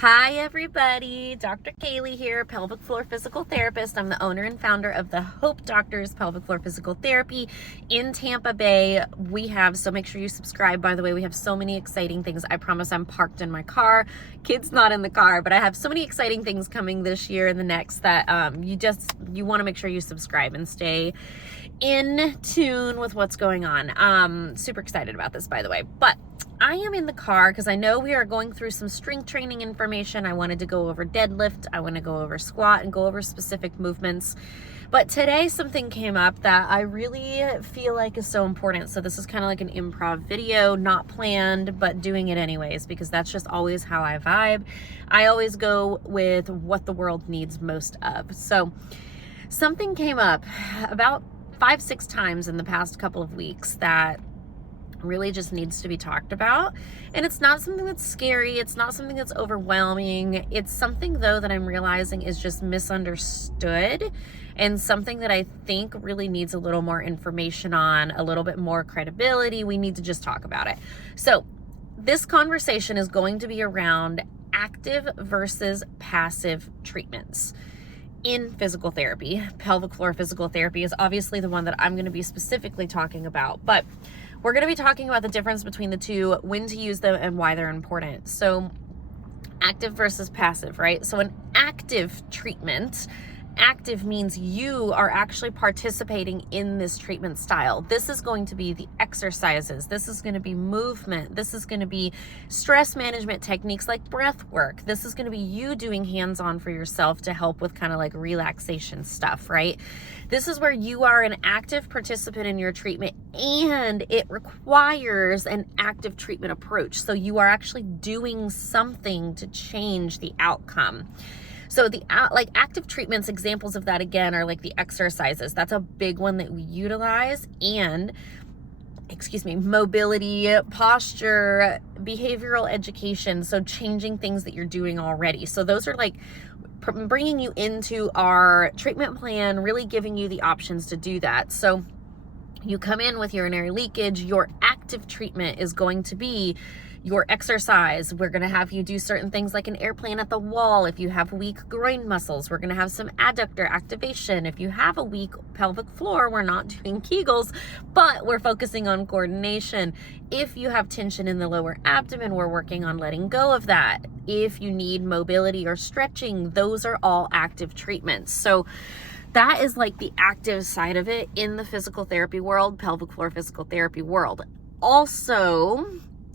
Hi everybody, Dr. Kaylee here, pelvic floor physical therapist. I'm the owner and founder of the Hope Doctors Pelvic Floor Physical Therapy in Tampa Bay. So make sure you subscribe. By the way, we have so many exciting things. I promise I'm parked in my car. Kids not in the car, but I have so many exciting things coming this year and the next that you want to make sure you subscribe and stay in tune with what's going on. Super excited about this, by the way. But I am in the car because I know we are going through some strength training information. I wanted to go over deadlift. I want to go over squat and go over specific movements. But today something came up that I really feel like is so important. So this is kind of like an improv video, not planned, but doing it anyways, because that's just always how I vibe. I always go with what the world needs most of. So something came up about 5-6 times in the past couple of weeks that really just needs to be talked about. And it's not something that's scary. It's not something that's overwhelming. It's something though that I'm realizing is just misunderstood and something that I think really needs a little more information on, a little bit more credibility. We need to just talk about it. So this conversation is going to be around active versus passive treatments in physical therapy. Pelvic floor physical therapy is obviously the one that I'm going to be specifically talking about, but we're going to be talking about the difference between the two, when to use them, and why they're important. So active versus passive, right? So an active treatment, active means you are actually participating in this treatment style. This is going to be the exercises. This is going to be movement. This is going to be stress management techniques like breath work. This is going to be you doing hands-on for yourself to help with kind of like relaxation stuff, right? This is where you are an active participant in your treatment, and it requires an active treatment approach. So you are actually doing something to change the outcome. So the active treatments, examples of that again are like the exercises. That's a big one that we utilize, and mobility, posture, behavioral education. So changing things that you're doing already. So those are like bringing you into our treatment plan, really giving you the options to do that. So you come in with urinary leakage, your active treatment is going to be your exercise. We're going to have you do certain things like an airplane at the wall. If you have weak groin muscles, we're going to have some adductor activation. If you have a weak pelvic floor, we're not doing Kegels, but we're focusing on coordination. If you have tension in the lower abdomen, we're working on letting go of that. If you need mobility or stretching, those are all active treatments. So that is like the active side of it in the physical therapy world, pelvic floor physical therapy world. Also,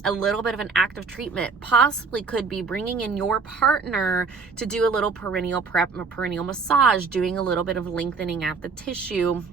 a little bit of an active treatment possibly could be bringing in your partner to do a little perineal prep, a perineal massage, doing a little bit of lengthening at the tissue.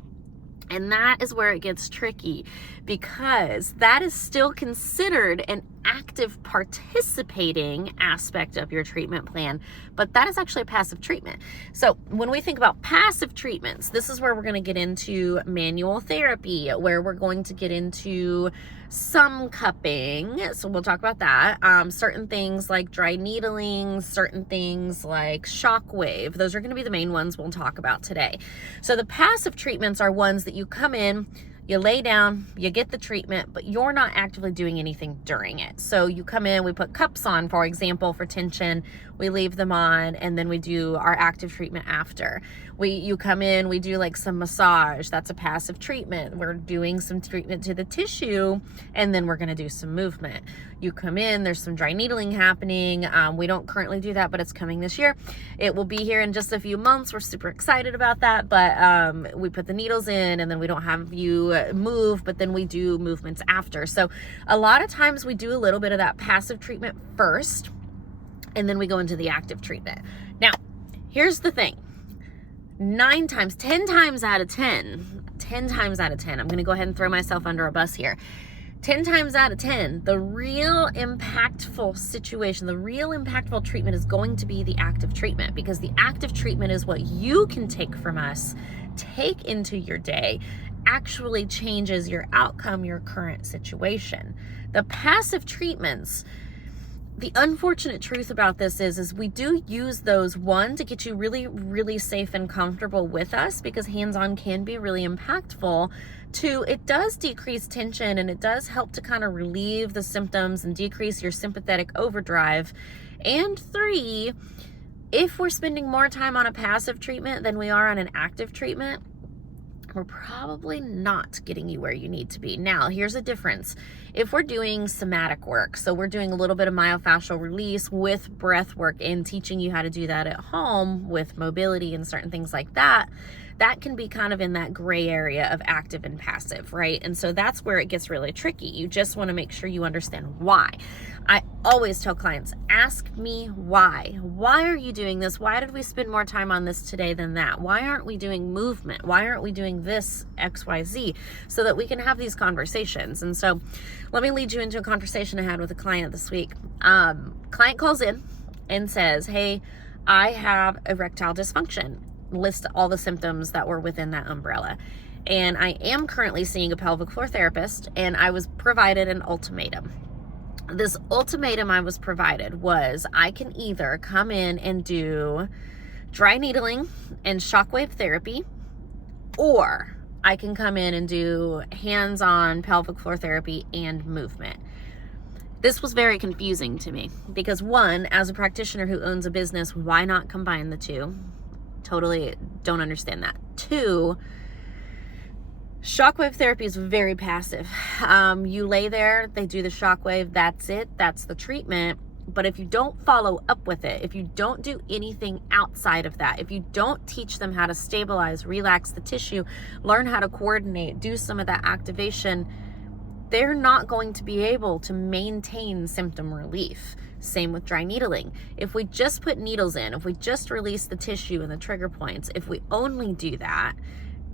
And that is where it gets tricky, because that is still considered an active participating aspect of your treatment plan, but that is actually a passive treatment. So when we think about passive treatments, this is where we're going to get into manual therapy, where we're going to get into some cupping. So we'll talk about that. Certain things like dry needling, certain things like Shockwave. Those are going to be the main ones we'll talk about today. So the passive treatments are ones that you come in, you lay down, you get the treatment, but you're not actively doing anything during it. So you come in, we put cups on, for example, for tension, we leave them on, and then we do our active treatment after. You come in, we do like some massage. That's a passive treatment. We're doing some treatment to the tissue, and then we're going to do some movement. You come in, there's some dry needling happening. We don't currently do that, but it's coming this year. It will be here in just a few months. We're super excited about that, but we put the needles in, and then we don't have you move, but then we do movements after. So a lot of times we do a little bit of that passive treatment first, and then we go into the active treatment. Now, here's the thing. 10 times out of 10, I'm going to go ahead and throw myself under a bus here. 10 times out of 10, the real impactful situation, the real impactful treatment is going to be the active treatment, because the active treatment is what you can take from us, take into your day, actually changes your outcome, your current situation. The passive treatments, the unfortunate truth about this is we do use those, one, to get you really, really safe and comfortable with us, because hands-on can be really impactful. Two, it does decrease tension, and it does help to kind of relieve the symptoms and decrease your sympathetic overdrive. And 3, if we're spending more time on a passive treatment than we are on an active treatment, we're probably not getting you where you need to be. Now, here's a difference. If we're doing somatic work, so we're doing a little bit of myofascial release with breath work and teaching you how to do that at home with mobility and certain things like that, that can be kind of in that gray area of active and passive, right? And so that's where it gets really tricky. You just want to make sure you understand why. I always tell clients, ask me why. Why are you doing this? Why did we spend more time on this today than that? Why aren't we doing movement? Why aren't we doing this XYZ? So that we can have these conversations. And so let me lead you into a conversation I had with a client this week. Client calls in and says, hey, I have erectile dysfunction. List all the symptoms that were within that umbrella. And I am currently seeing a pelvic floor therapist, and I was provided an ultimatum. This ultimatum I was provided was I can either come in and do dry needling and shockwave therapy, or I can come in and do hands-on pelvic floor therapy and movement. This was very confusing to me because 1, as a practitioner who owns a business, why not combine the 2? Totally don't understand that. 2, shockwave therapy is very passive. You lay there, they do the shockwave, that's it, that's the treatment. But if you don't follow up with it, if you don't do anything outside of that, if you don't teach them how to stabilize, relax the tissue, learn how to coordinate, do some of that activation, they're not going to be able to maintain symptom relief. Same with dry needling. If we just put needles in, if we just release the tissue and the trigger points, if we only do that,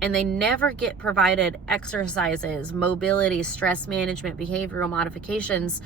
and they never get provided exercises, mobility, stress management, behavioral modifications,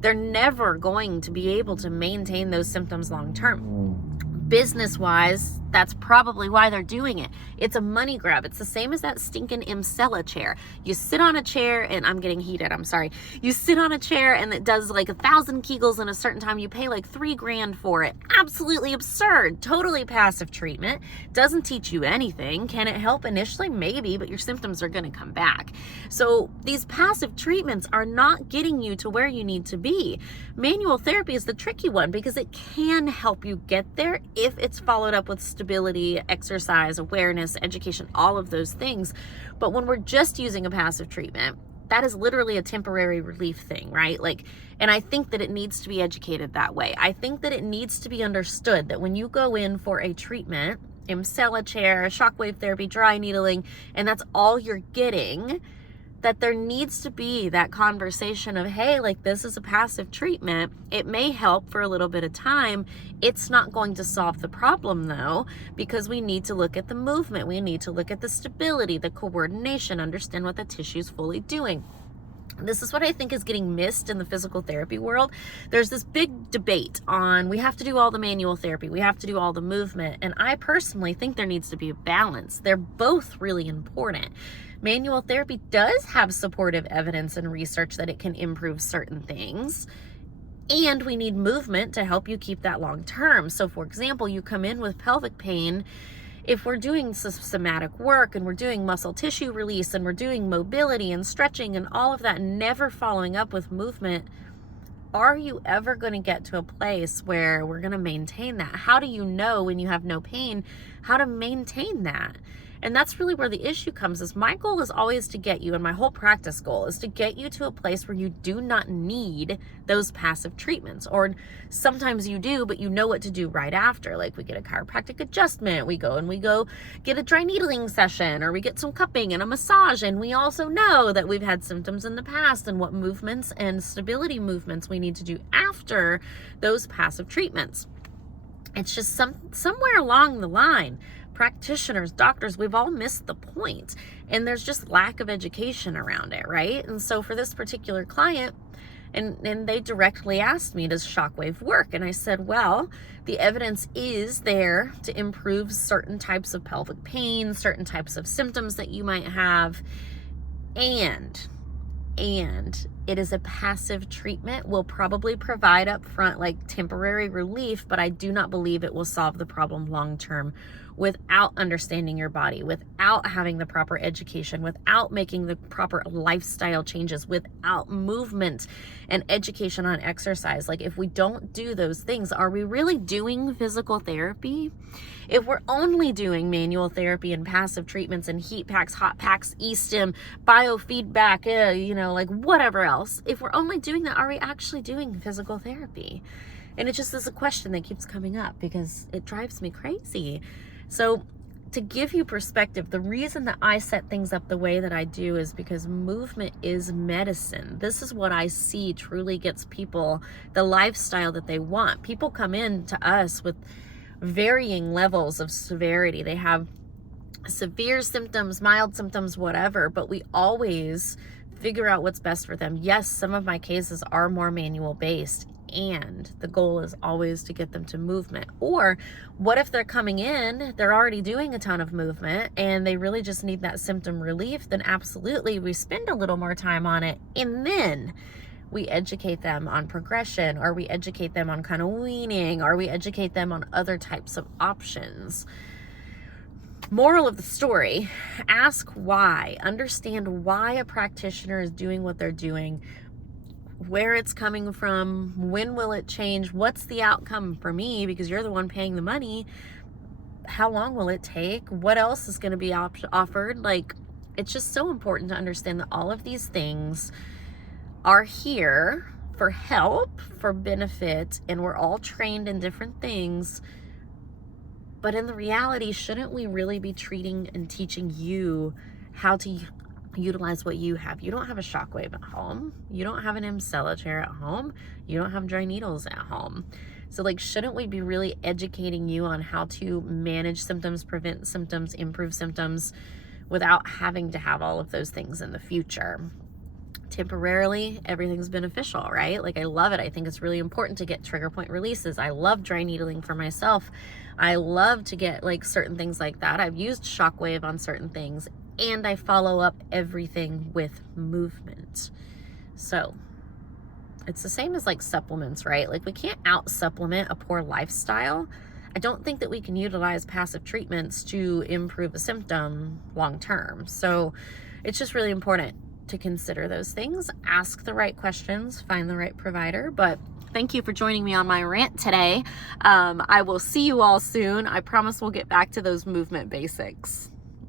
they're never going to be able to maintain those symptoms long term. Business-wise, that's probably why they're doing it. It's a money grab. It's the same as that stinking Imcella chair. You sit on a chair, and I'm getting heated, I'm sorry. You sit on a chair and it does like 1,000 Kegels in a certain time. You pay like $3,000 for it. Absolutely absurd. Totally passive treatment. Doesn't teach you anything. Can it help initially? Maybe, but your symptoms are going to come back. So these passive treatments are not getting you to where you need to be. Manual therapy is the tricky one because it can help you get there if it's followed up with stability, exercise, awareness, education, all of those things. But when we're just using a passive treatment, that is literally a temporary relief thing, right? And I think that it needs to be educated that way. I think that it needs to be understood that when you go in for a treatment, Imcella chair, shockwave therapy, dry needling, and that's all you're getting, that there needs to be that conversation of, hey, this is a passive treatment. It may help for a little bit of time. It's not going to solve the problem though, because we need to look at the movement. We need to look at the stability, the coordination, understand what the tissue is fully doing. This is what I think is getting missed in the physical therapy world. There's this big debate on we have to do all the manual therapy, we have to do all the movement, and I personally think there needs to be a balance. They're both really important. Manual therapy does have supportive evidence and research that it can improve certain things, and we need movement to help you keep that long term. So for example, you come in with pelvic pain. If we're doing somatic work and we're doing muscle tissue release and we're doing mobility and stretching and all of that, never following up with movement, are you ever going to get to a place where we're going to maintain that? How do you know when you have no pain how to maintain that? And that's really where the issue comes. Is my goal is always to get you, and my whole practice goal is to get you to a place where you do not need those passive treatments. Or sometimes you do, but you know what to do right after. Like we get a chiropractic adjustment, we go get a dry needling session, or we get some cupping and a massage. And we also know that we've had symptoms in the past and what movements and stability movements we need to do after those passive treatments. It's just somewhere along the line, practitioners, doctors, we've all missed the point, and there's just lack of education around it, right? And so for this particular client, and they directly asked me, does shockwave work? And I said, well, the evidence is there to improve certain types of pelvic pain, certain types of symptoms that you might have, and It is a passive treatment. Will probably provide up front like temporary relief, but I do not believe it will solve the problem long term without understanding your body, without having the proper education, without making the proper lifestyle changes, without movement and education on exercise. Like, if we don't do those things, are we really doing physical therapy? If we're only doing manual therapy and passive treatments and heat packs, hot packs, ESTIM, biofeedback, like whatever else, if we're only doing that, are we actually doing physical therapy? And it just is a question that keeps coming up because it drives me crazy. So to give you perspective, the reason that I set things up the way that I do is because movement is medicine. This is what I see truly gets people the lifestyle that they want. People come in to us with varying levels of severity. They have severe symptoms, mild symptoms, whatever, but we always figure out what's best for them. Yes, some of my cases are more manual based, and the goal is always to get them to movement. Or what if they're coming in, they're already doing a ton of movement and they really just need that symptom relief? Then absolutely, we spend a little more time on it, and then we educate them on progression, or we educate them on kind of weaning, or we educate them on other types of options. Moral of the story, ask why. Understand why a practitioner is doing what they're doing, where it's coming from, when will it change, what's the outcome for me, because you're the one paying the money. How long will it take? What else is going to be offered? Like, it's just so important to understand that all of these things are here for help, for benefit, and we're all trained in different things. But in the reality, shouldn't we really be treating and teaching you how to utilize what you have? You don't have a Shockwave at home. You don't have an Emcella chair at home. You don't have dry needles at home. So like, shouldn't we be really educating you on how to manage symptoms, prevent symptoms, improve symptoms without having to have all of those things in the future? Temporarily, everything's beneficial, right? Like, I love it. I think it's really important to get trigger point releases. I love dry needling for myself. I love to get like certain things like that. I've used Shockwave on certain things, and I follow up everything with movement. So it's the same as like supplements, right? Like, we can't out supplement a poor lifestyle. I don't think that we can utilize passive treatments to improve a symptom long term. So it's just really important to consider those things, ask the right questions, find the right provider. But thank you for joining me on my rant today. I will see you all soon. I promise we'll get back to those movement basics.